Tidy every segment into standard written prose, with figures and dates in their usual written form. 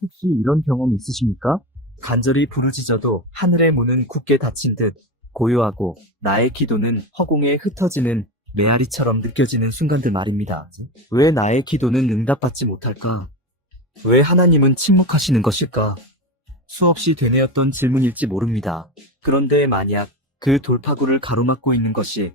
혹시 이런 경험 있으십니까? 간절히 부르짖어도 하늘의 문은 굳게 닫힌 듯 고요하고 나의 기도는 허공에 흩어지는 메아리처럼 느껴지는 순간들 말입니다. 왜 나의 기도는 응답받지 못할까? 왜 하나님은 침묵하시는 것일까? 수없이 되뇌었던 질문일지 모릅니다. 그런데 만약 그 돌파구를 가로막고 있는 것이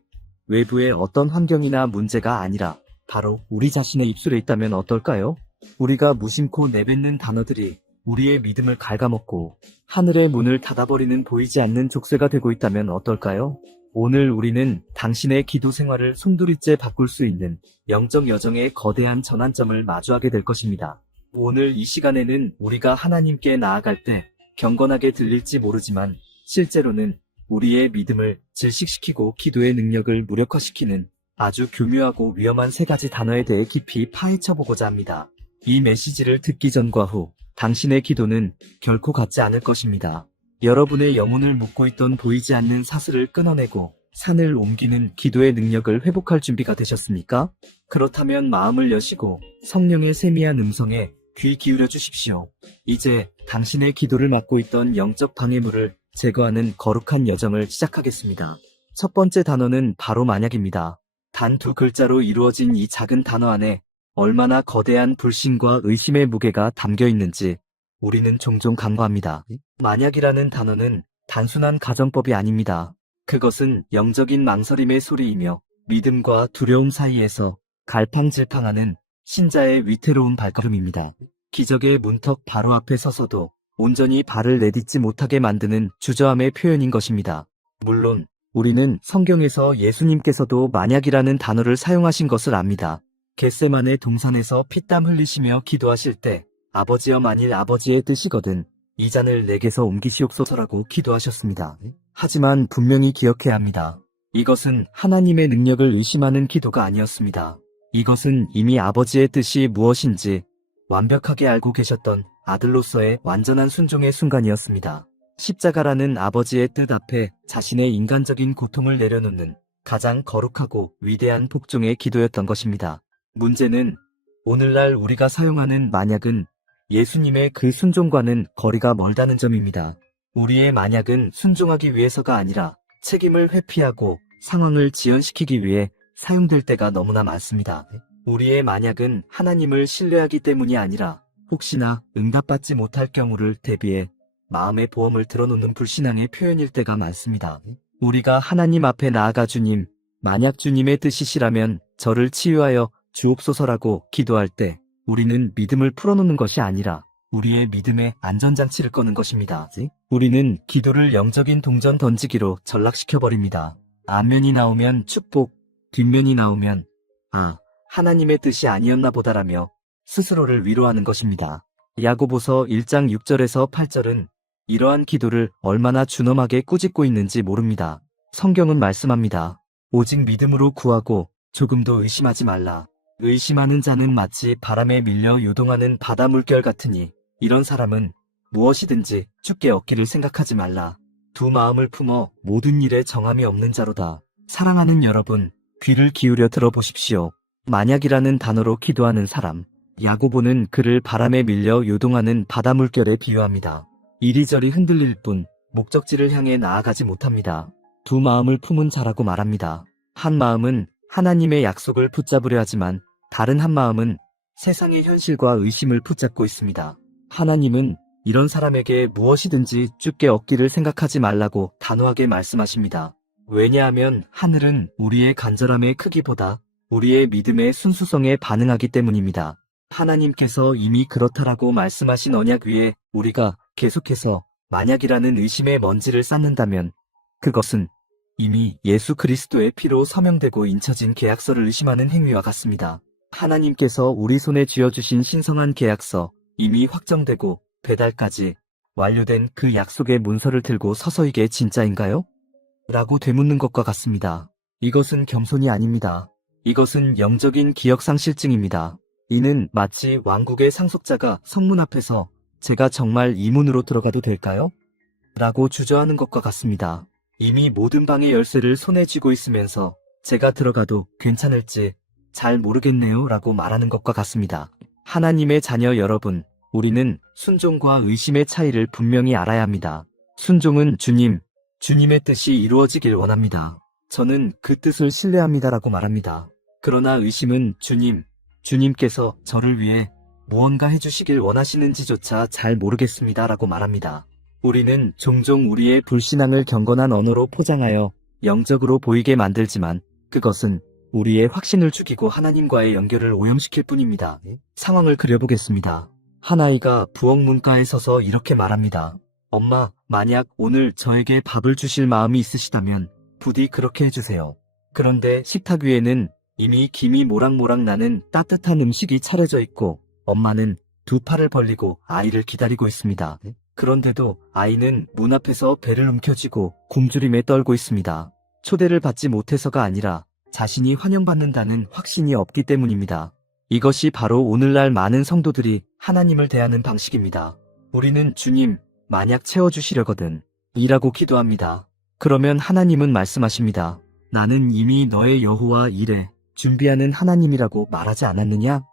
외부의 어떤 환경이나 문제가 아니라 바로 우리 자신의 입술에 있다면 어떨까요? 우리가 무심코 내뱉는 단어들이 우리의 믿음을 갉아먹고 하늘의 문을 닫아버리는 보이지 않는 족쇄가 되고 있다면 어떨까요? 오늘 우리는 당신의 기도 생활을 송두리째 바꿀 수 있는 영적 여정의 거대한 전환점을 마주하게 될 것입니다. 오늘 이 시간에는 우리가 하나님께 나아갈 때 경건하게 들릴지 모르지만 실제로는 우리의 믿음을 질식시키고 기도의 능력을 무력화시키는 아주 교묘하고 위험한 세 가지 단어에 대해 깊이 파헤쳐보고자 합니다. 이 메시지를 듣기 전과 후 당신의 기도는 결코 같지 않을 것입니다. 여러분의 영혼을 묶고 있던 보이지 않는 사슬을 끊어내고 산을 옮기는 기도의 능력을 회복할 준비가 되셨습니까? 그렇다면 마음을 여시고 성령의 세미한 음성에 귀 기울여 주십시오. 이제 당신의 기도를 막고 있던 영적 방해물을 제거하는 거룩한 여정을 시작하겠습니다. 첫 번째 단어는 바로 만약입니다. 단 두 글자로 이루어진 이 작은 단어 안에 얼마나 거대한 불신과 의심의 무게가 담겨 있는지 우리는 종종 간과합니다. 만약이라는 단어는 단순한 가정법이 아닙니다. 그것은 영적인 망설임의 소리이며 믿음과 두려움 사이에서 갈팡질팡하는 신자의 위태로운 발걸음입니다. 기적의 문턱 바로 앞에 서서도 온전히 발을 내딛지 못하게 만드는 주저함의 표현인 것입니다. 물론 우리는 성경에서 예수님께서도 만약이라는 단어를 사용하신 것을 압니다. 겟세마네 동산에서 피땀 흘리시며 기도하실 때 아버지여 만일 아버지의 뜻이거든 이 잔을 내게서 옮기시옵소서라고 기도하셨습니다. 하지만 분명히 기억해야 합니다. 이것은 하나님의 능력을 의심하는 기도가 아니었습니다. 이것은 이미 아버지의 뜻이 무엇인지 완벽하게 알고 계셨던 아들로서의 완전한 순종의 순간이었습니다. 십자가라는 아버지의 뜻 앞에 자신의 인간적인 고통을 내려놓는 가장 거룩하고 위대한 복종의 기도였던 것입니다. 문제는 오늘날 우리가 사용하는 만약은 예수님의 그 순종과는 거리가 멀다는 점입니다. 우리의 만약은 순종하기 위해서가 아니라 책임을 회피하고 상황을 지연시키기 위해 사용될 때가 너무나 많습니다. 우리의 만약은 하나님을 신뢰하기 때문이 아니라 혹시나 응답받지 못할 경우를 대비해 마음의 보험을 들어놓는 불신앙의 표현일 때가 많습니다. 우리가 하나님 앞에 나아가 주님, 만약 주님의 뜻이시라면 저를 치유하여 주옵소서라고 기도할 때 우리는 믿음을 풀어놓는 것이 아니라 우리의 믿음의 안전장치를 꺼는 것입니다. 우리는 기도를 영적인 동전 던지기로 전락시켜버립니다. 앞면이 나오면 축복, 뒷면이 나오면 하나님의 뜻이 아니었나 보다라며 스스로를 위로하는 것입니다. 야고보서 1장 6절에서 8절은 이러한 기도를 얼마나 준엄하게 꾸짖고 있는지 모릅니다. 성경은 말씀합니다. 오직 믿음으로 구하고 조금도 의심하지 말라. 의심하는 자는 마치 바람에 밀려 요동하는 바다 물결 같으니 이런 사람은 무엇이든지 주께 얻기를 생각하지 말라. 두 마음을 품어 모든 일에 정함이 없는 자로다. 사랑하는 여러분, 귀를 기울여 들어보십시오. 만약이라는 단어로 기도하는 사람, 야고보는 그를 바람에 밀려 요동하는 바다 물결에 비유합니다. 이리저리 흔들릴 뿐 목적지를 향해 나아가지 못합니다. 두 마음을 품은 자라고 말합니다. 한 마음은 하나님의 약속을 붙잡으려 하지만 다른 한 마음은 세상의 현실과 의심을 붙잡고 있습니다. 하나님은 이런 사람에게 무엇이든지 주께 얻기를 생각하지 말라고 단호하게 말씀하십니다. 왜냐하면 하늘은 우리의 간절함의 크기보다 우리의 믿음의 순수성에 반응하기 때문입니다. 하나님께서 이미 그렇다라고 말씀하신 언약 위에 우리가 계속해서 만약이라는 의심의 먼지를 쌓는다면 그것은 이미 예수 그리스도의 피로 서명되고 인쳐진 계약서를 의심하는 행위와 같습니다. 하나님께서 우리 손에 쥐어주신 신성한 계약서, 이미 확정되고 배달까지 완료된 그 약속의 문서를 들고 서서 이게 진짜인가요? 라고 되묻는 것과 같습니다. 이것은 겸손이 아닙니다. 이것은 영적인 기억상실증입니다. 이는 마치 왕국의 상속자가 성문 앞에서 제가 정말 이 문으로 들어가도 될까요? 라고 주저하는 것과 같습니다. 이미 모든 방의 열쇠를 손에 쥐고 있으면서 제가 들어가도 괜찮을지 잘 모르겠네요 라고 말하는 것과 같습니다. 하나님의 자녀 여러분, 우리는 순종과 의심의 차이를 분명히 알아야 합니다. 순종은 주님의 뜻이 이루어지길 원합니다. 저는 그 뜻을 신뢰합니다라고 말합니다. 그러나 의심은 주님께서 저를 위해 무언가 해주시길 원하시는지조차 잘 모르겠습니다라고 말합니다. 우리는 종종 우리의 불신앙을 경건한 언어로 포장하여 영적으로 보이게 만들지만 그것은 우리의 확신을 죽이고 하나님과의 연결을 오염시킬 뿐입니다. 상황을 그려보겠습니다. 한 아이가 부엌 문가에 서서 이렇게 말합니다. 엄마, 만약 오늘 저에게 밥을 주실 마음이 있으시다면 부디 그렇게 해주세요. 그런데 식탁 위에는 이미 김이 모락모락 나는 따뜻한 음식이 차려져 있고 엄마는 두 팔을 벌리고 아이를 기다리고 있습니다. 그런데도 아이는 문 앞에서 배를 움켜쥐고 굶주림에 떨고 있습니다. 초대를 받지 못해서가 아니라 자신이 환영받는다는 확신이 없기 때문입니다. 이것이 바로 오늘날 많은 성도들이 하나님을 대하는 방식입니다. 우리는 주님, 만약 채워주시려거든 이라고 기도합니다. 그러면 하나님은 말씀하십니다. 나는 이미 너의 여호와 이레 준비하는 하나님이라고 말하지 않았느냐?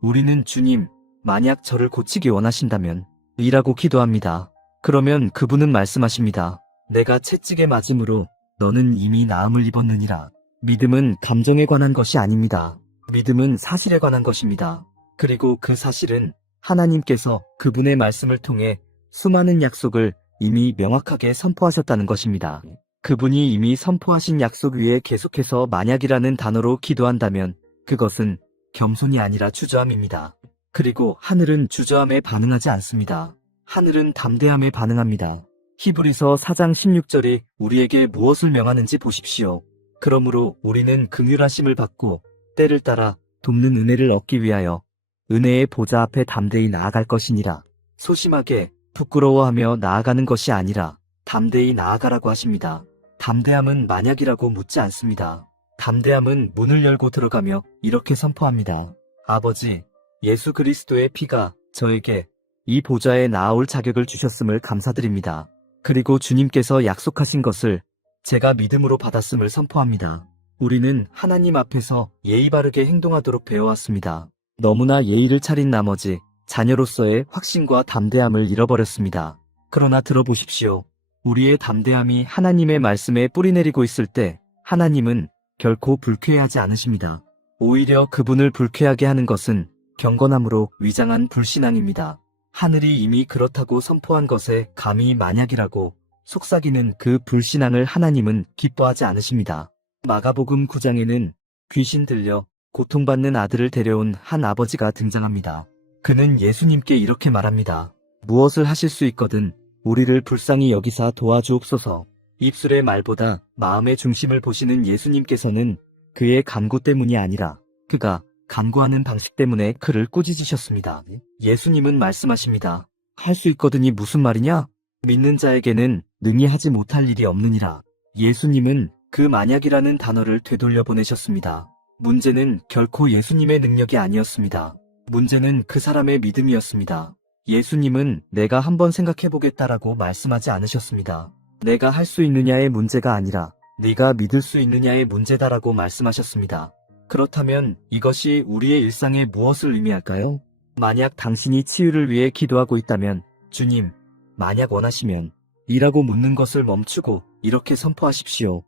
우리는 주님, 만약 저를 고치기 원하신다면 이라고 기도합니다. 그러면 그분은 말씀하십니다. 내가 채찍에 맞음으로 너는 이미 나음을 입었느니라. 믿음은 감정에 관한 것이 아닙니다. 믿음은 사실에 관한 것입니다. 그리고 그 사실은 하나님께서 그분의 말씀을 통해 수많은 약속을 이미 명확하게 선포하셨다는 것입니다. 그분이 이미 선포하신 약속 위에 계속해서 만약이라는 단어로 기도한다면 그것은 겸손이 아니라 주저함입니다. 그리고 하늘은 주저함에 반응하지 않습니다. 하늘은 담대함에 반응합니다. 히브리서 4장 16절이 우리에게 무엇을 명하는지 보십시오. 그러므로 우리는 긍휼하심을 받고 때를 따라 돕는 은혜를 얻기 위하여 은혜의 보좌 앞에 담대히 나아갈 것이니라. 소심하게 부끄러워하며 나아가는 것이 아니라 담대히 나아가라고 하십니다. 담대함은 만약이라고 묻지 않습니다. 담대함은 문을 열고 들어가며 이렇게 선포합니다. 아버지, 예수 그리스도의 피가 저에게 이 보좌에 나아올 자격을 주셨음을 감사드립니다. 그리고 주님께서 약속하신 것을 제가 믿음으로 받았음을 선포합니다. 우리는 하나님 앞에서 예의 바르게 행동하도록 배워왔습니다. 너무나 예의를 차린 나머지 자녀로서의 확신과 담대함을 잃어버렸습니다. 그러나 들어보십시오. 우리의 담대함이 하나님의 말씀에 뿌리내리고 있을 때 하나님은 결코 불쾌해하지 않으십니다. 오히려 그분을 불쾌하게 하는 것은 경건함으로 위장한 불신앙입니다. 하늘이 이미 그렇다고 선포한 것에 감히 만약이라고 속삭이는 그 불신앙을 하나님은 기뻐하지 않으십니다. 마가복음 9장에는 귀신 들려 고통받는 아들을 데려온 한 아버지가 등장합니다. 그는 예수님께 이렇게 말합니다. 무엇을 하실 수 있거든 우리를 불쌍히 여기사 도와주옵소서. 입술의 말보다 마음의 중심을 보시는 예수님께서는 그의 간구 때문이 아니라 그가 간구하는 방식 때문에 그를 꾸짖으셨습니다. 예수님은 말씀하십니다. 할 수 있거든이 무슨 말이냐? 믿는 자에게는 능히 하지 못할 일이 없느니라. 예수님은 그 만약이라는 단어를 되돌려 보내셨습니다. 문제는 결코 예수님의 능력이 아니었습니다. 문제는 그 사람의 믿음이었습니다. 예수님은 내가 한번 생각해보겠다라고 말씀하지 않으셨습니다. 내가 할 수 있느냐의 문제가 아니라 네가 믿을 수 있느냐의 문제다라고 말씀하셨습니다. 그렇다면 이것이 우리의 일상에 무엇을 의미할까요? 만약 당신이 치유를 위해 기도하고 있다면 주님, 만약 원하시면 이라고 묻는 것을 멈추고 이렇게 선포하십시오.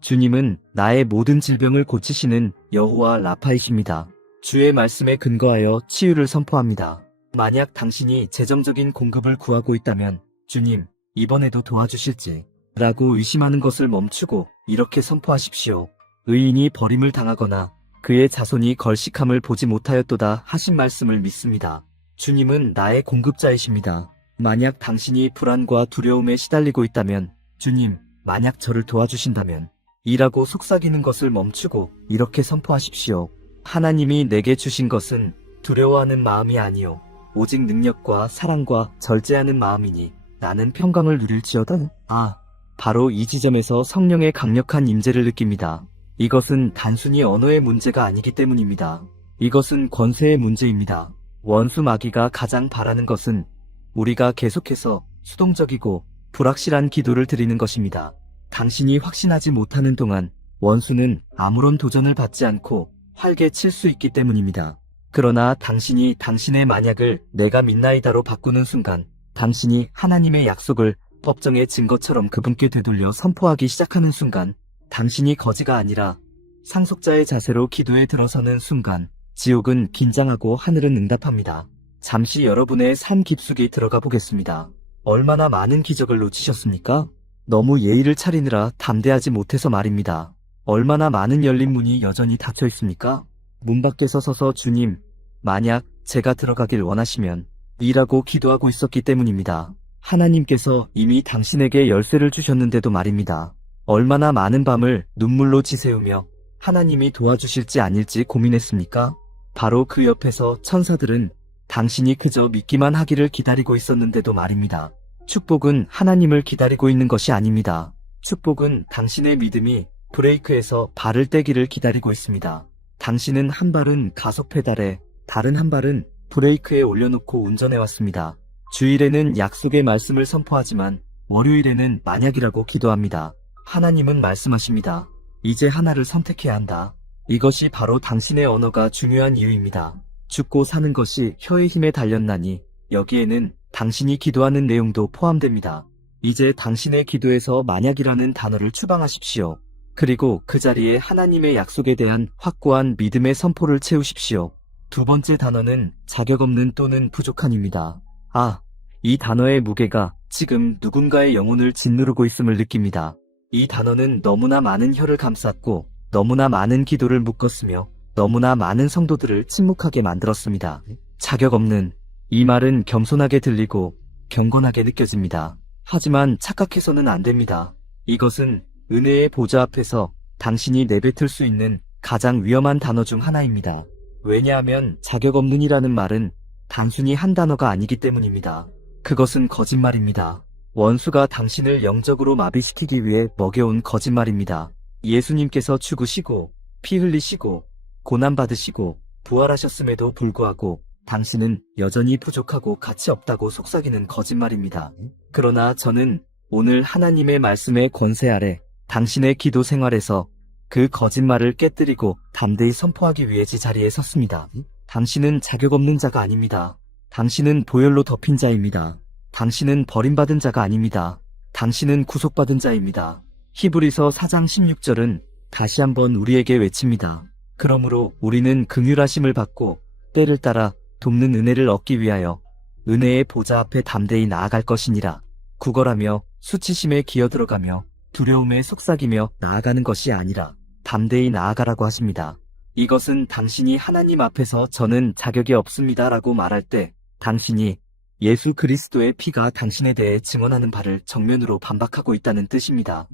주님은 나의 모든 질병을 고치시는 여호와 라파이십니다. 주의 말씀에 근거하여 치유를 선포합니다. 만약 당신이 재정적인 공급을 구하고 있다면 주님, 이번에도 도와주실지 라고 의심하는 것을 멈추고 이렇게 선포하십시오. 의인이 버림을 당하거나 그의 자손이 걸식함을 보지 못하였도다 하신 말씀을 믿습니다. 주님은 나의 공급자이십니다. 만약 당신이 불안과 두려움에 시달리고 있다면 주님, 만약 저를 도와주신다면 이라고 속삭이는 것을 멈추고 이렇게 선포하십시오. 하나님이 내게 주신 것은 두려워하는 마음이 아니요 오직 능력과 사랑과 절제하는 마음이니 나는 평강을 누릴지어다. 바로 이 지점에서 성령의 강력한 임재를 느낍니다. 이것은 단순히 언어의 문제가 아니기 때문입니다. 이것은 권세의 문제입니다. 원수 마귀가 가장 바라는 것은 우리가 계속해서 수동적이고 불확실한 기도를 드리는 것입니다. 당신이 확신하지 못하는 동안 원수는 아무런 도전을 받지 않고 활개 칠 수 있기 때문입니다. 그러나 당신이 당신의 만약을 내가 믿나이다로 바꾸는 순간 당신이 하나님의 약속을 법정의 증거처럼 그분께 되돌려 선포하기 시작하는 순간 당신이 거지가 아니라 상속자의 자세로 기도에 들어서는 순간 지옥은 긴장하고 하늘은 응답합니다. 잠시 여러분의 삶 깊숙이 들어가 보겠습니다. 얼마나 많은 기적을 놓치셨습니까? 너무 예의를 차리느라 담대하지 못해서 말입니다. 얼마나 많은 열린 문이 여전히 닫혀 있습니까? 문 밖에서 서서 주님, 만약 제가 들어가길 원하시면 이라고 기도하고 있었기 때문입니다. 하나님께서 이미 당신에게 열쇠를 주셨는데도 말입니다. 얼마나 많은 밤을 눈물로 지새우며 하나님이 도와주실지 아닐지 고민했습니까? 바로 그 옆에서 천사들은 당신이 그저 믿기만 하기를 기다리고 있었는데도 말입니다. 축복은 하나님을 기다리고 있는 것이 아닙니다. 축복은 당신의 믿음이 브레이크에서 발을 떼기를 기다리고 있습니다. 당신은 한 발은 가속 페달에 다른 한 발은 브레이크에 올려놓고 운전해왔습니다. 주일에는 약속의 말씀을 선포하지만 월요일에는 만약이라고 기도합니다. 하나님은 말씀하십니다. 이제 하나를 선택해야 한다. 이것이 바로 당신의 언어가 중요한 이유입니다. 죽고 사는 것이 혀의 힘에 달렸나니 여기에는 당신이 기도하는 내용도 포함됩니다. 이제 당신의 기도에서 만약이라는 단어를 추방하십시오. 그리고 그 자리에 하나님의 약속에 대한 확고한 믿음의 선포를 채우십시오. 두 번째 단어는 자격 없는 또는 부족한입니다. 이 단어의 무게가 지금 누군가의 영혼을 짓누르고 있음을 느낍니다. 이 단어는 너무나 많은 혀를 감쌌고 너무나 많은 기도를 묶었으며 너무나 많은 성도들을 침묵하게 만들었습니다. 자격 없는 이 말은 겸손하게 들리고 경건하게 느껴집니다. 하지만 착각해서는 안 됩니다. 이것은 은혜의 보좌 앞에서 당신이 내뱉을 수 있는 가장 위험한 단어 중 하나입니다. 왜냐하면 자격 없는이라는 말은 단순히 한 단어가 아니기 때문입니다. 그것은 거짓말입니다. 원수가 당신을 영적으로 마비시키기 위해 먹여온 거짓말입니다. 예수님께서 죽으시고 피 흘리시고 고난받으시고 부활하셨음에도 불구하고 당신은 여전히 부족하고 가치 없다고 속삭이는 거짓말입니다. 그러나 저는 오늘 하나님의 말씀의 권세 아래 당신의 기도 생활에서 그 거짓말을 깨뜨리고 담대히 선포하기 위해 이 자리에 섰습니다. 당신은 자격 없는 자가 아닙니다. 당신은 보혈로 덮인 자입니다. 당신은 버림받은 자가 아닙니다. 당신은 구속받은 자입니다. 히브리서 4장 16절은 다시 한번 우리에게 외칩니다. 그러므로 우리는 긍휼하심을 받고 때를 따라 돕는 은혜를 얻기 위하여 은혜의 보좌 앞에 담대히 나아갈 것이니라. 구걸하며 수치심에 기어들어가며 두려움에 속삭이며 나아가는 것이 아니라 담대히 나아가라고 하십니다. 이것은 당신이 하나님 앞에서 저는 자격이 없습니다 라고 말할 때 당신이 예수 그리스도의 피가 당신에 대해 증언하는 바를 정면으로 반박하고 있다는 뜻입니다.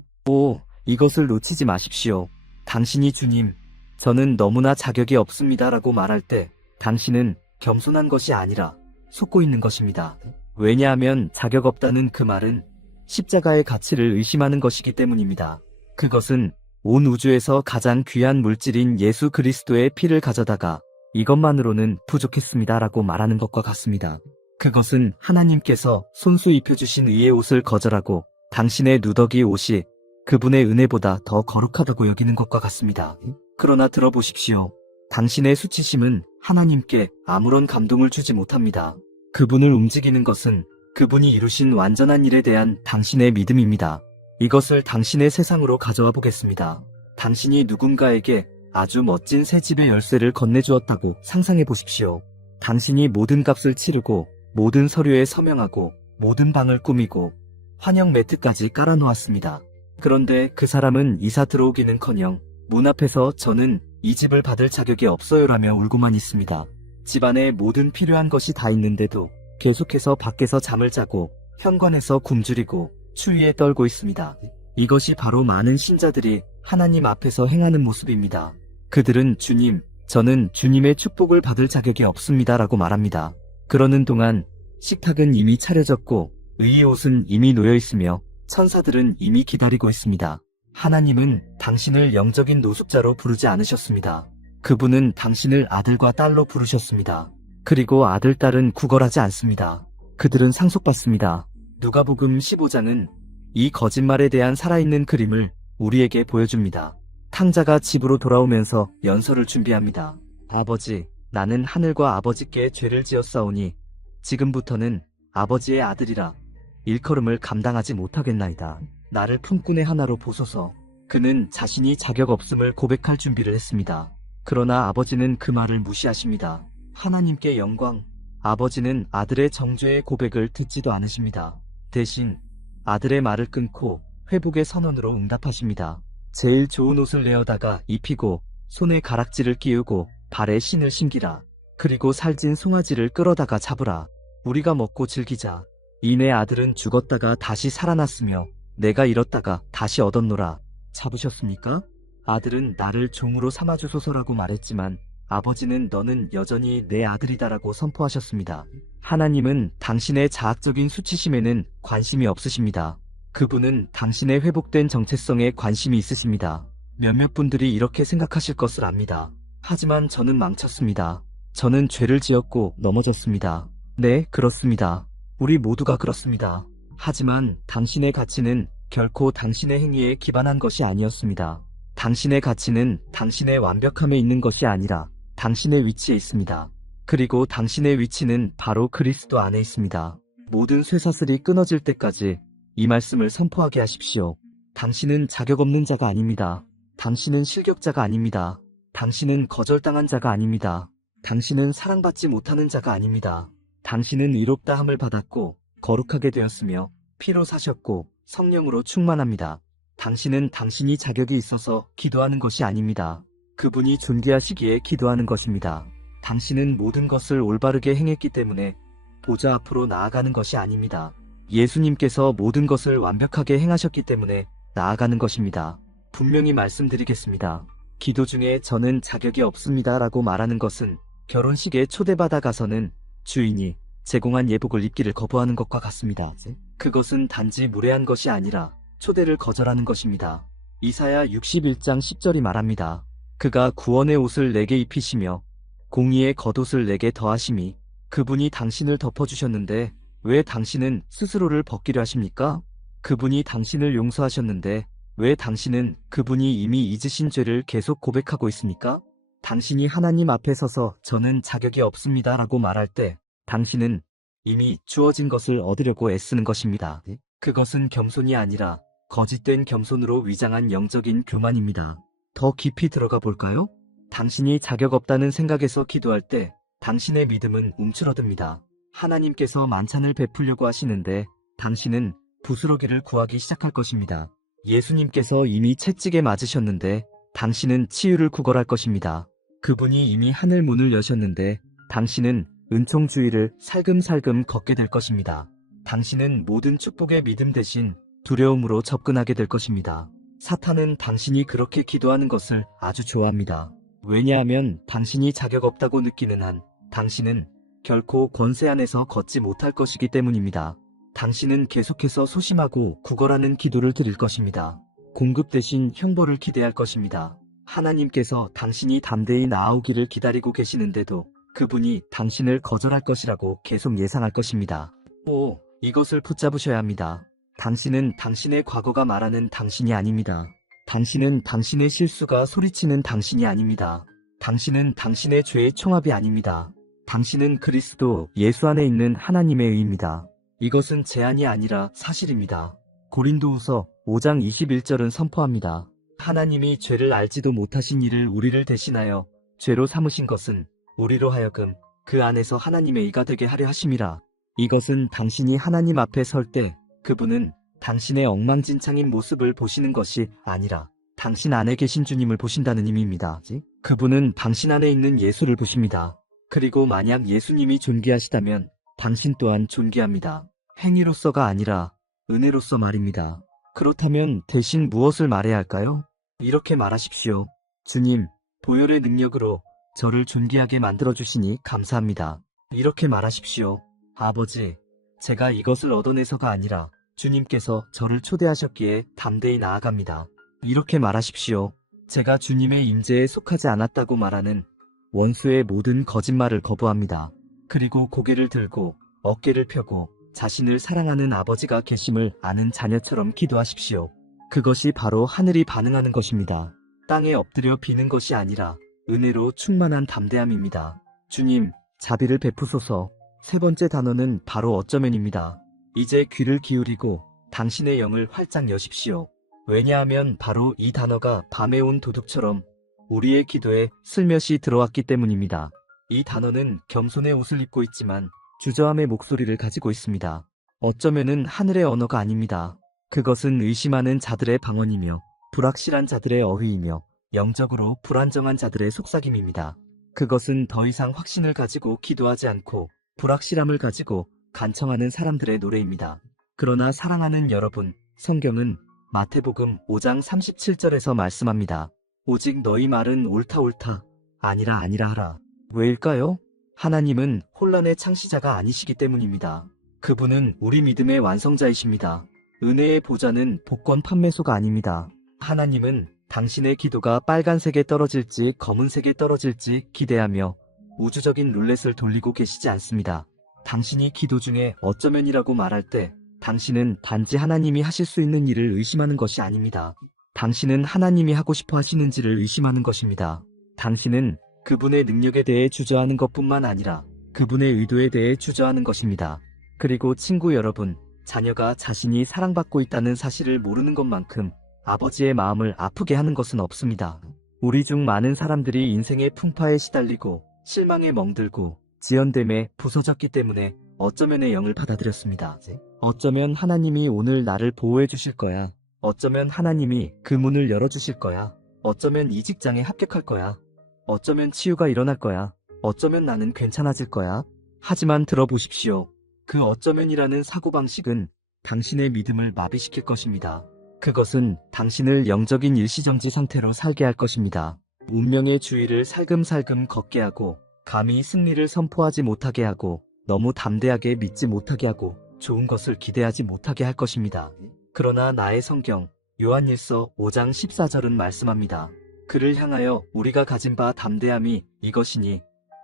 이것을 놓치지 마십시오. 당신이 주님, 저는 너무나 자격이 없습니다 라고 말할 때 당신은 겸손한 것이 아니라 속고 있는 것입니다. 왜냐하면 자격 없다는 그 말은 십자가의 가치를 의심하는 것이기 때문입니다. 그것은 온 우주에서 가장 귀한 물질인 예수 그리스도의 피를 가져다가 이것만으로는 부족했습니다 라고 말하는 것과 같습니다. 그것은 하나님께서 손수 입혀주신 의의 옷을 거절하고 당신의 누더기 옷이 그분의 은혜보다 더 거룩하다고 여기는 것과 같습니다. 그러나 들어보십시오. 당신의 수치심은 하나님께 아무런 감동을 주지 못합니다. 그분을 움직이는 것은 그분이 이루신 완전한 일에 대한 당신의 믿음입니다. 이것을 당신의 세상으로 가져와 보겠습니다. 당신이 누군가에게 아주 멋진 새 집의 열쇠를 건네주었다고 상상해 보십시오. 당신이 모든 값을 치르고 모든 서류에 서명하고 모든 방을 꾸미고 환영 매트까지 깔아놓았습니다. 그런데 그 사람은 이사 들어오기는커녕 문 앞에서 저는 이 집을 받을 자격이 없어요라며 울고만 있습니다. 집안에 모든 필요한 것이 다 있는데도 계속해서 밖에서 잠을 자고 현관에서 굶주리고 추위에 떨고 있습니다. 이것이 바로 많은 신자들이 하나님 앞에서 행하는 모습입니다. 그들은 주님, 저는 주님의 축복을 받을 자격이 없습니다 라고 말합니다. 그러는 동안 식탁은 이미 차려졌고 의의 옷은 이미 놓여 있으며 천사들은 이미 기다리고 있습니다. 하나님은 당신을 영적인 노숙자로 부르지 않으셨습니다. 그분은 당신을 아들과 딸로 부르셨습니다. 그리고 아들, 딸은 구걸하지 않습니다. 그들은 상속받습니다. 누가복음 15장은 이 거짓말에 대한 살아있는 그림을 우리에게 보여줍니다. 탕자가 집으로 돌아오면서 연설을 준비합니다. 아버지, 나는 하늘과 아버지께 죄를 지었사오니 지금부터는 아버지의 아들이라 일컬음을 감당하지 못하겠나이다. 나를 품꾼의 하나로 보소서. 그는 자신이 자격 없음을 고백할 준비를 했습니다. 그러나 아버지는 그 말을 무시하십니다. 하나님께 영광. 아버지는 아들의 정죄의 고백을 듣지도 않으십니다. 대신 아들의 말을 끊고 회복의 선언으로 응답하십니다. 제일 좋은 옷을 내어다가 입히고 손에 가락지를 끼우고 발에 신을 신기라. 그리고 살찐 송아지를 끌어다가 잡으라. 우리가 먹고 즐기자. 이 내 아들은 죽었다가 다시 살아났으며 내가 잃었다가 다시 얻었노라. 잡으셨습니까? 아들은 나를 종으로 삼아주소서라고 말했지만 아버지는 너는 여전히 내 아들이다라고 선포하셨습니다. 하나님은 당신의 자학적인 수치심에는 관심이 없으십니다. 그분은 당신의 회복된 정체성에 관심이 있으십니다. 몇몇 분들이 이렇게 생각하실 것을 압니다. 하지만 저는 망쳤습니다. 저는 죄를 지었고 넘어졌습니다. 네, 그렇습니다. 우리 모두가 그렇습니다. 하지만 당신의 가치는 결코 당신의 행위에 기반한 것이 아니었습니다. 당신의 가치는 당신의 완벽함에 있는 것이 아니라 당신의 위치에 있습니다. 그리고 당신의 위치는 바로 그리스도 안에 있습니다. 모든 쇠사슬이 끊어질 때까지 이 말씀을 선포하게 하십시오. 당신은 자격 없는 자가 아닙니다. 당신은 실격자가 아닙니다. 당신은 거절당한 자가 아닙니다. 당신은 사랑받지 못하는 자가 아닙니다. 당신은 의롭다 함을 받았고 거룩하게 되었으며 피로 사셨고 성령으로 충만합니다. 당신은 당신이 자격이 있어서 기도하는 것이 아닙니다. 그분이 존귀하시기에 기도하는 것입니다. 당신은 모든 것을 올바르게 행했기 때문에 보좌 앞으로 나아가는 것이 아닙니다. 예수님께서 모든 것을 완벽하게 행하셨기 때문에 나아가는 것입니다. 분명히 말씀드리겠습니다. 기도 중에 저는 자격이 없습니다 라고 말하는 것은 결혼식에 초대받아 가서는 주인이 제공한 예복을 입기를 거부하는 것과 같습니다. 그것은 단지 무례한 것이 아니라 초대를 거절하는 것입니다. 이사야 61장 10절이 말합니다. 그가 구원의 옷을 내게 입히시며 공의의 겉옷을 내게 더하심이 그분이 당신을 덮어주셨는데 왜 당신은 스스로를 벗기려 하십니까? 그분이 당신을 용서하셨는데 왜 당신은 그분이 이미 잊으신 죄를 계속 고백하고 있습니까? 당신이 하나님 앞에 서서 저는 자격이 없습니다 라고 말할 때 당신은 이미 주어진 것을 얻으려고 애쓰는 것입니다. 그것은 겸손이 아니라 거짓된 겸손으로 위장한 영적인 교만입니다. 더 깊이 들어가 볼까요? 당신이 자격 없다는 생각에서 기도할 때 당신의 믿음은 움츠러듭니다. 하나님께서 만찬을 베풀려고 하시는데 당신은 부스러기를 구하기 시작할 것입니다. 예수님께서 이미 채찍에 맞으셨는데 당신은 치유를 구걸할 것입니다. 그분이 이미 하늘 문을 여셨는데 당신은 은총 주위를 살금살금 걷게 될 것입니다. 당신은 모든 축복의 믿음 대신 두려움으로 접근하게 될 것입니다. 사탄은 당신이 그렇게 기도하는 것을 아주 좋아합니다. 왜냐하면 당신이 자격 없다고 느끼는 한 당신은 결코 권세 안에서 걷지 못할 것이기 때문입니다. 당신은 계속해서 소심하고 구걸하는 기도를 드릴 것입니다. 공급 대신 형벌을 기대할 것입니다. 하나님께서 당신이 담대히 나아오기를 기다리고 계시는데도 그분이 당신을 거절할 것이라고 계속 예상할 것입니다. 이것을 붙잡으셔야 합니다. 당신은 당신의 과거가 말하는 당신이 아닙니다. 당신은 당신의 실수가 소리치는 당신이 아닙니다. 당신은 당신의 죄의 총합이 아닙니다. 당신은 그리스도 예수 안에 있는 하나님의 의입니다. 이것은 제안이 아니라 사실입니다. 고린도후서 5장 21절은 선포합니다. 하나님이 죄를 알지도 못하신 이를 우리를 대신하여 죄로 삼으신 것은 우리로 하여금 그 안에서 하나님의 의가 되게 하려 하심이라. 이것은 당신이 하나님 앞에 설 때 그분은 당신의 엉망진창인 모습을 보시는 것이 아니라 당신 안에 계신 주님을 보신다는 의미입니다. 그분은 당신 안에 있는 예수를 보십니다. 그리고 만약 예수님이 존귀하시다면 당신 또한 존귀합니다. 행위로서가 아니라 은혜로서 말입니다. 그렇다면 대신 무엇을 말해야 할까요? 이렇게 말하십시오. 주님, 보혈의 능력으로 저를 존귀하게 만들어주시니 감사합니다. 이렇게 말하십시오. 아버지, 제가 이것을 얻어내서가 아니라 주님께서 저를 초대하셨기에 담대히 나아갑니다. 이렇게 말하십시오. 제가 주님의 임재에 속하지 않았다고 말하는 원수의 모든 거짓말을 거부합니다. 그리고 고개를 들고 어깨를 펴고 자신을 사랑하는 아버지가 계심을 아는 자녀처럼 기도하십시오. 그것이 바로 하늘이 반응하는 것입니다. 땅에 엎드려 비는 것이 아니라 은혜로 충만한 담대함입니다. 주님, 자비를 베푸소서. 세 번째 단어는 바로 어쩌면입니다. 이제 귀를 기울이고 당신의 영을 활짝 여십시오. 왜냐하면 바로 이 단어가 밤에 온 도둑처럼 우리의 기도에 슬며시 들어왔기 때문입니다. 이 단어는 겸손의 옷을 입고 있지만 주저함의 목소리를 가지고 있습니다. 어쩌면은 하늘의 언어가 아닙니다. 그것은 의심하는 자들의 방언이며 불확실한 자들의 어휘이며 영적으로 불안정한 자들의 속삭임입니다. 그것은 더 이상 확신을 가지고 기도하지 않고 불확실함을 가지고 간청하는 사람들의 노래입니다. 그러나 사랑하는 여러분, 성경은 마태복음 5장 37절에서 말씀합니다. 오직 너희 말은 옳다 옳다, 아니라 아니라 하라. 왜일까요? 하나님은 혼란의 창시자가 아니시기 때문입니다. 그분은 우리 믿음의 완성자이십니다. 은혜의 보좌는 복권 판매소가 아닙니다. 하나님은 당신의 기도가 빨간색에 떨어질지 검은색에 떨어질지 기대하며 우주적인 룰렛을 돌리고 계시지 않습니다. 당신이 기도 중에 어쩌면이라고 말할 때 당신은 단지 하나님이 하실 수 있는 일을 의심하는 것이 아닙니다. 당신은 하나님이 하고 싶어 하시는지를 의심하는 것입니다. 당신은 그분의 능력에 대해 주저하는 것뿐만 아니라 그분의 의도에 대해 주저하는 것입니다. 그리고 친구 여러분, 자녀가 자신이 사랑받고 있다는 사실을 모르는 것만큼 아버지의 마음을 아프게 하는 것은 없습니다. 우리 중 많은 사람들이 인생의 풍파에 시달리고 실망에 멍들고 지연됨에 부서졌기 때문에 어쩌면의 영을 받아들였습니다. 어쩌면 하나님이 오늘 나를 보호해 주실 거야. 어쩌면 하나님이 그 문을 열어주실 거야. 어쩌면 이 직장에 합격할 거야. 어쩌면 치유가 일어날 거야. 어쩌면 나는 괜찮아질 거야. 하지만 들어보십시오. 그 어쩌면이라는 사고방식은 당신의 믿음을 마비시킬 것입니다. 그것은 당신을 영적인 일시정지 상태로 살게 할 것입니다. 운명의 주위를 살금살금 걷게 하고 감히 승리를 선포하지 못하게 하고 너무 담대하게 믿지 못하게 하고 좋은 것을 기대하지 못하게 할 것입니다. 그러나 나의 성경 요한일서 5장 14절은 말씀합니다. 그를 향하여 우리가 가진 바 담대함이 이것이니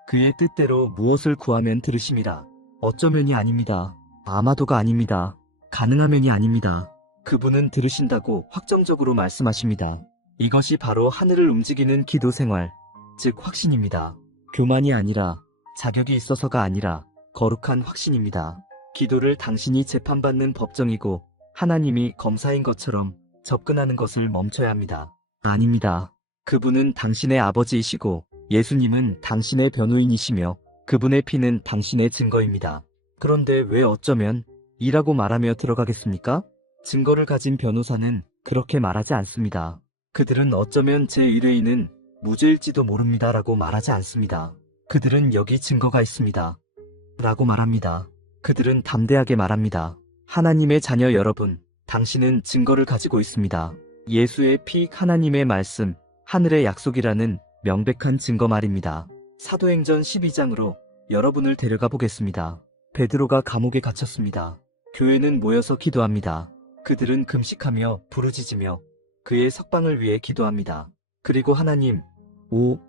그의 뜻대로 무엇을 구하면 들으심이라. 어쩌면이 아닙니다. 아마도가 아닙니다. 가능하면이 아닙니다. 그분은 들으신다고 확정적으로 말씀하십니다. 이것이 바로 하늘을 움직이는 기도 생활, 즉 확신입니다. 교만이 아니라 자격이 있어서가 아니라 거룩한 확신입니다. 기도를 당신이 재판받는 법정이고 하나님이 검사인 것처럼 접근하는 것을 멈춰야 합니다. 아닙니다. 그분은 당신의 아버지이시고 예수님은 당신의 변호인이시며 그분의 피는 당신의 증거입니다. 그런데 왜 어쩌면 이라고 말하며 들어가겠습니까? 증거를 가진 변호사는 그렇게 말하지 않습니다. 그들은 어쩌면 제 의뢰인은 무죄일지도 모릅니다 라고 말하지 않습니다. 그들은 여기 증거가 있습니다 라고 말합니다. 그들은 담대하게 말합니다. 하나님의 자녀 여러분, 당신은 증거를 가지고 있습니다. 예수의 피, 하나님의 말씀, 하늘의 약속이라는 명백한 증거 말입니다. 사도행전 12장으로 여러분을 데려가 보겠습니다. 베드로가 감옥에 갇혔습니다. 교회는 모여서 기도합니다. 그들은 금식하며 부르짖으며 그의 석방을 위해 기도합니다. 그리고 하나님,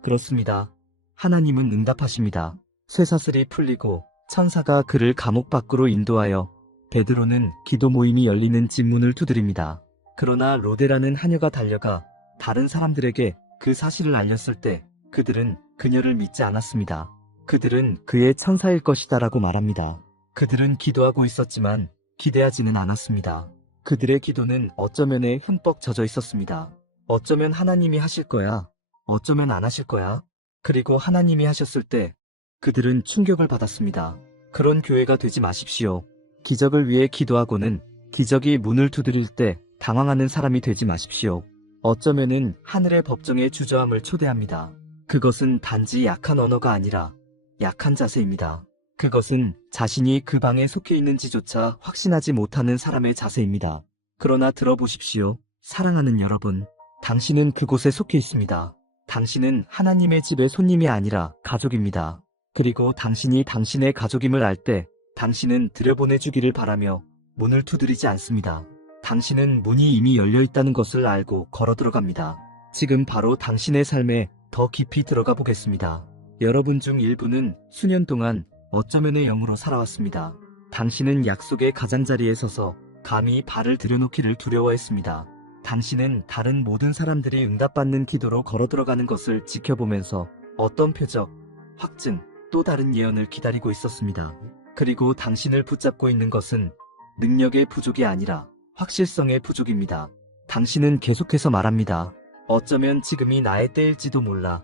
그렇습니다. 하나님은 응답하십니다. 쇠사슬이 풀리고 천사가 그를 감옥 밖으로 인도하여 베드로는 기도 모임이 열리는 집 문을 두드립니다. 그러나 로데라는 하녀가 달려가 다른 사람들에게 그 사실을 알렸을 때 그들은 그녀를 믿지 않았습니다. 그들은 그의 천사일 것이다 라고 말합니다. 그들은 기도하고 있었지만 기대하지는 않았습니다. 그들의 기도는 어쩌면에 흠뻑 젖어 있었습니다. 어쩌면 하나님이 하실 거야. 어쩌면 안 하실 거야. 그리고 하나님이 하셨을 때 그들은 충격을 받았습니다. 그런 교회가 되지 마십시오. 기적을 위해 기도하고는 기적이 문을 두드릴 때 당황하는 사람이 되지 마십시오. 어쩌면은 하늘의 법정에 주저함을 초대합니다. 그것은 단지 약한 언어가 아니라 약한 자세입니다. 그것은 자신이 그 방에 속해 있는지조차 확신하지 못하는 사람의 자세입니다. 그러나 들어보십시오. 사랑하는 여러분, 당신은 그곳에 속해 있습니다. 당신은 하나님의 집의 손님이 아니라 가족입니다. 그리고 당신이 당신의 가족임을 알 때 당신은 들여보내주기를 바라며 문을 두드리지 않습니다. 당신은 문이 이미 열려 있다는 것을 알고 걸어 들어갑니다. 지금 바로 당신의 삶에 더 깊이 들어가 보겠습니다. 여러분 중 일부는 수년 동안 어쩌면의 영으로 살아왔습니다. 당신은 약속의 가장자리에 서서 감히 발을 들여놓기를 두려워했습니다. 당신은 다른 모든 사람들이 응답받는 기도로 걸어 들어가는 것을 지켜보면서 어떤 표적, 확증, 또 다른 예언을 기다리고 있었습니다. 그리고 당신을 붙잡고 있는 것은 능력의 부족이 아니라 확실성의 부족입니다. 당신은 계속해서 말합니다. 어쩌면 지금이 나의 때일지도 몰라.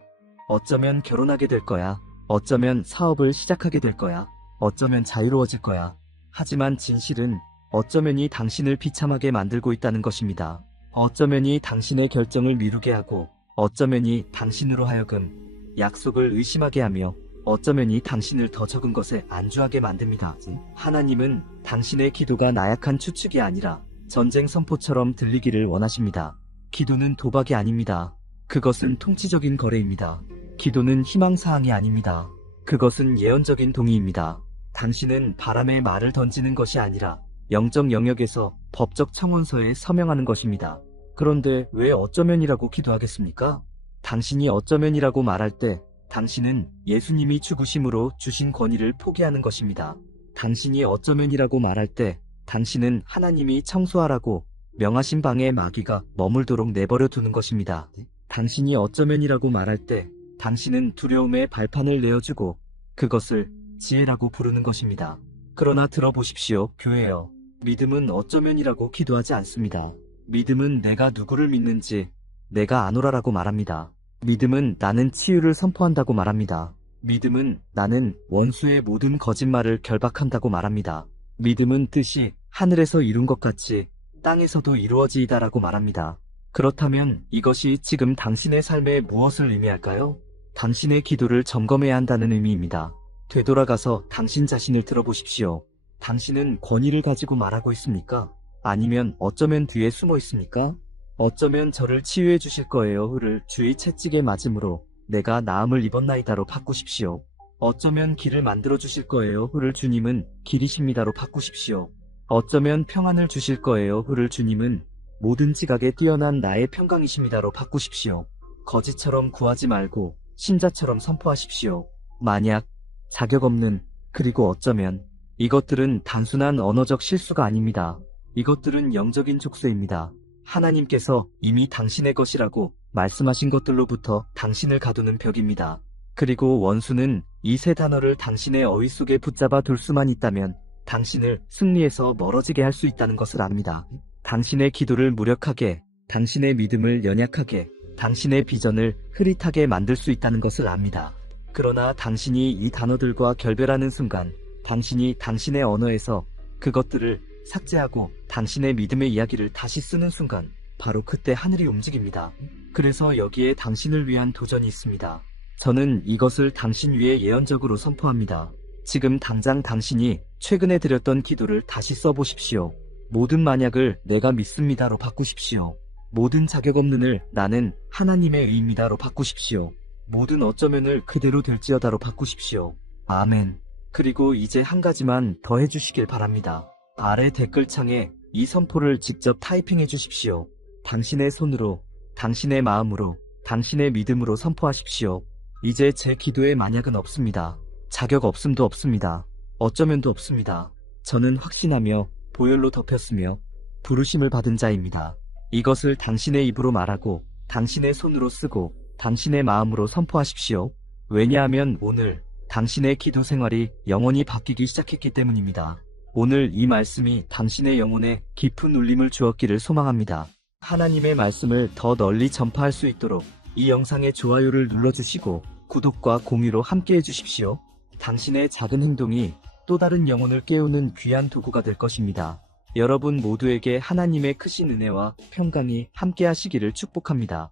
어쩌면 결혼하게 될 거야. 어쩌면 사업을 시작하게 될 거야. 어쩌면 자유로워질 거야. 하지만 진실은 어쩌면이 당신을 비참하게 만들고 있다는 것입니다. 어쩌면이 당신의 결정을 미루게 하고 어쩌면이 당신으로 하여금 약속을 의심하게 하며 어쩌면이 당신을 더 적은 것에 안주하게 만듭니다. 하나님은 당신의 기도가 나약한 추측이 아니라 전쟁 선포처럼 들리기를 원하십니다. 기도는 도박이 아닙니다. 그것은 통치적인 거래입니다. 기도는 희망사항이 아닙니다. 그것은 예언적인 동의입니다. 당신은 바람에 말을 던지는 것이 아니라 영적 영역에서 법적 청원서에 서명하는 것입니다. 그런데 왜 어쩌면이라고 기도하겠습니까? 당신이 어쩌면이라고 말할 때 당신은 예수님이 죽으심으로 주신 권위를 포기하는 것입니다. 당신이 어쩌면이라고 말할 때 당신은 하나님이 청소하라고 명하신 방에 마귀가 머물도록 내버려 두는 것입니다. 당신이 어쩌면이라고 말할 때 당신은 두려움의 발판을 내어주고 그것을 지혜라고 부르는 것입니다. 그러나 들어보십시오, 교회여. 믿음은 어쩌면이라고 기도하지 않습니다. 믿음은 내가 누구를 믿는지 내가 아노라라고 말합니다. 믿음은 나는 치유를 선포한다고 말합니다. 믿음은 나는 원수의 모든 거짓말을 결박한다고 말합니다. 믿음은 뜻이 하늘에서 이룬 것 같이 땅에서도 이루어지이다라고 말합니다. 그렇다면 이것이 지금 당신의 삶에 무엇을 의미할까요? 당신의 기도를 점검해야 한다는 의미입니다. 되돌아가서 당신 자신을 들어보십시오. 당신은 권위를 가지고 말하고 있습니까? 아니면 어쩌면 뒤에 숨어 있습니까? 어쩌면 저를 치유해 주실 거예요.를 주의 채찍에 맞음으로 내가 나음을 입었나이다로 바꾸십시오. 어쩌면 길을 만들어 주실 거예요.를 주님은 길이십니다로 바꾸십시오. 어쩌면 평안을 주실 거예요.를 주님은 모든 지각에 뛰어난 나의 평강이십니다로 바꾸십시오. 거짓처럼 구하지 말고 신자처럼 선포하십시오. 만약, 자격 없는, 그리고 어쩌면 이것들은 단순한 언어적 실수가 아닙니다. 이것들은 영적인 족쇄입니다. 하나님께서 이미 당신의 것이라고 말씀하신 것들로부터 당신을 가두는 벽입니다. 그리고 원수는 이 세 단어를 당신의 어휘 속에 붙잡아 둘 수만 있다면 당신을 승리에서 멀어지게 할 수 있다는 것을 압니다. 당신의 기도를 무력하게, 당신의 믿음을 연약하게, 당신의 비전을 흐릿하게 만들 수 있다는 것을 압니다. 그러나 당신이 이 단어들과 결별하는 순간 당신이 당신의 언어에서 그것들을 삭제하고 당신의 믿음의 이야기를 다시 쓰는 순간 바로 그때 하늘이 움직입니다. 그래서 여기에 당신을 위한 도전이 있습니다. 저는 이것을 당신 위에 예언적으로 선포합니다. 지금 당장 당신이 최근에 드렸던 기도를 다시 써보십시오. 모든 만약을 내가 믿습니다로 바꾸십시오. 모든 자격 없는을 나는 하나님의 의입니다로 바꾸십시오. 모든 어쩌면을 그대로 될지어다로 바꾸십시오. 아멘. 그리고 이제 한 가지만 더 해주시길 바랍니다. 아래 댓글창에 이 선포를 직접 타이핑해 주십시오. 당신의 손으로, 당신의 마음으로, 당신의 믿음으로 선포하십시오. 이제 제 기도에 만약은 없습니다. 자격 없음도 없습니다. 어쩌면도 없습니다. 저는 확신하며 보혈로 덮였으며 부르심을 받은 자입니다. 이것을 당신의 입으로 말하고 당신의 손으로 쓰고 당신의 마음으로 선포하십시오. 왜냐하면 오늘 당신의 기도 생활이 영원히 바뀌기 시작했기 때문입니다. 오늘 이 말씀이 당신의 영혼에 깊은 울림을 주었기를 소망합니다. 하나님의 말씀을 더 널리 전파할 수 있도록 이 영상의 좋아요를 눌러주시고 구독과 공유로 함께 해주십시오. 당신의 작은 행동이 또 다른 영혼을 깨우는 귀한 도구가 될 것입니다. 여러분 모두에게 하나님의 크신 은혜와 평강이 함께 하시기를 축복합니다.